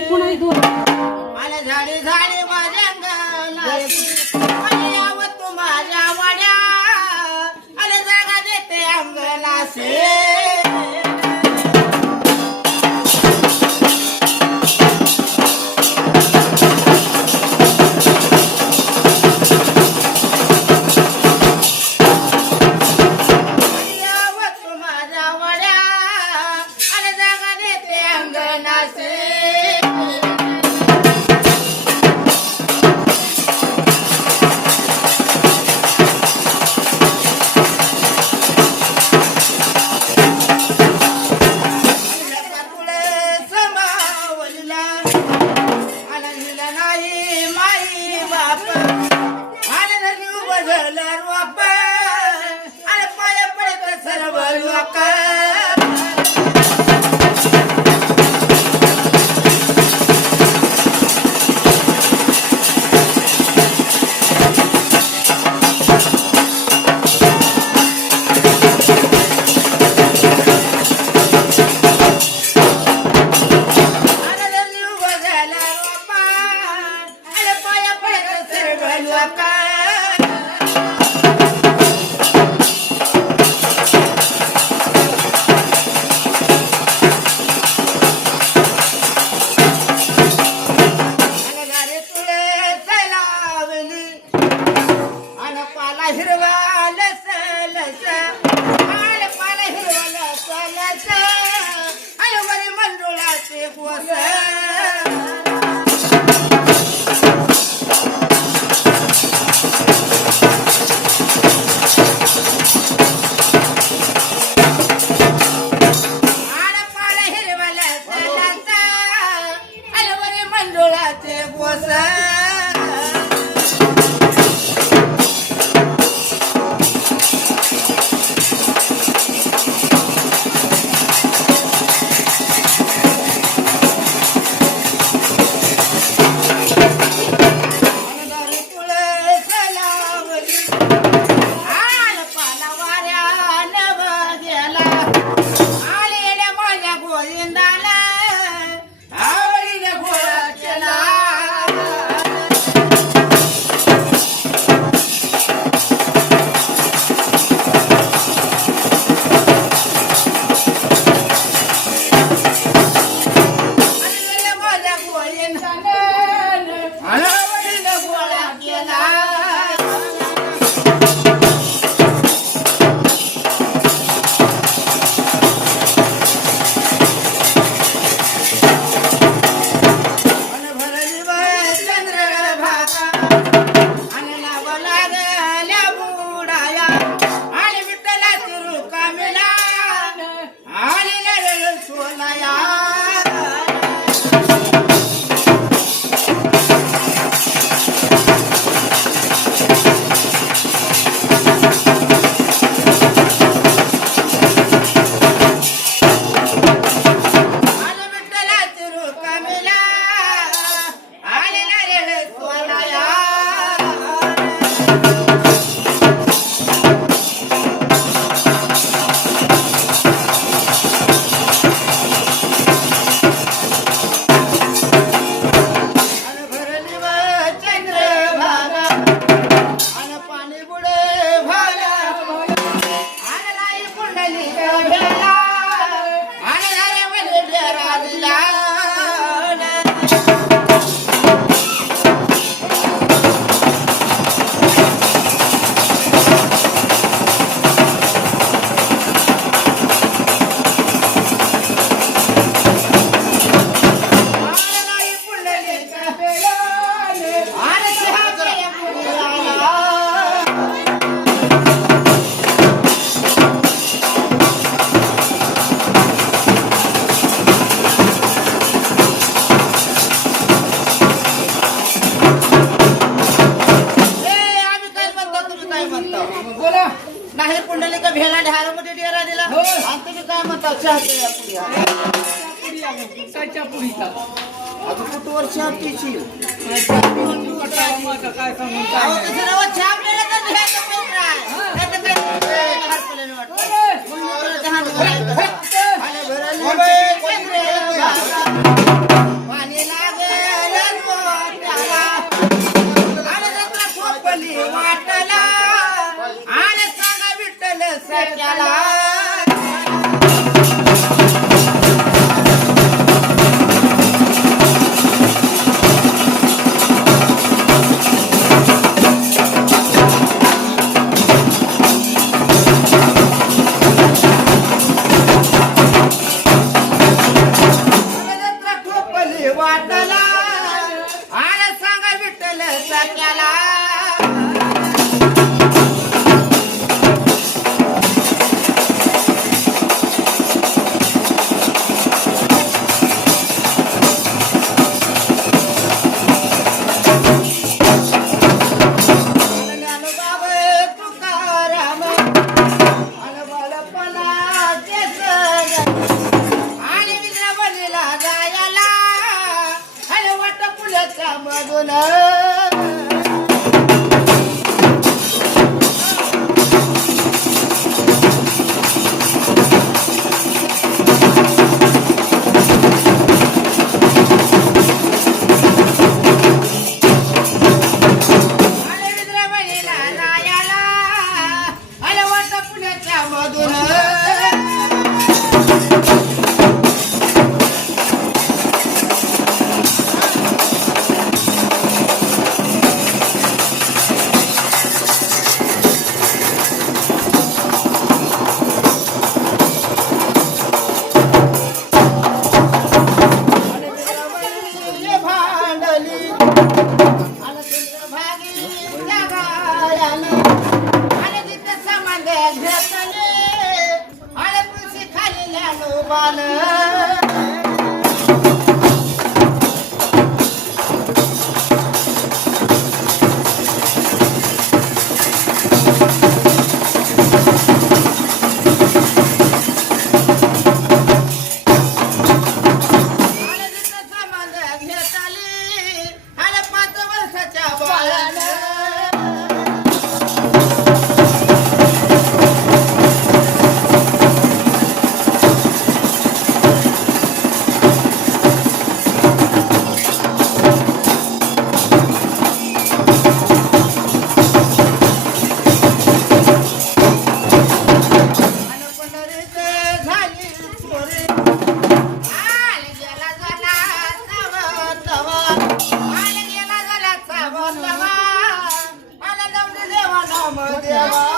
पुन्हा झाडे झाडे माझ्या अंगाला. ಬದಲರು ಅಪ್ಪ ಅಲ್ಪ ಪಡೆದ ಸರಬಲು ಅಕ್ಕ Waka. até gozar. पुढीचा आता कुठवर चार काय सांगून सत्याला सामान 我的妈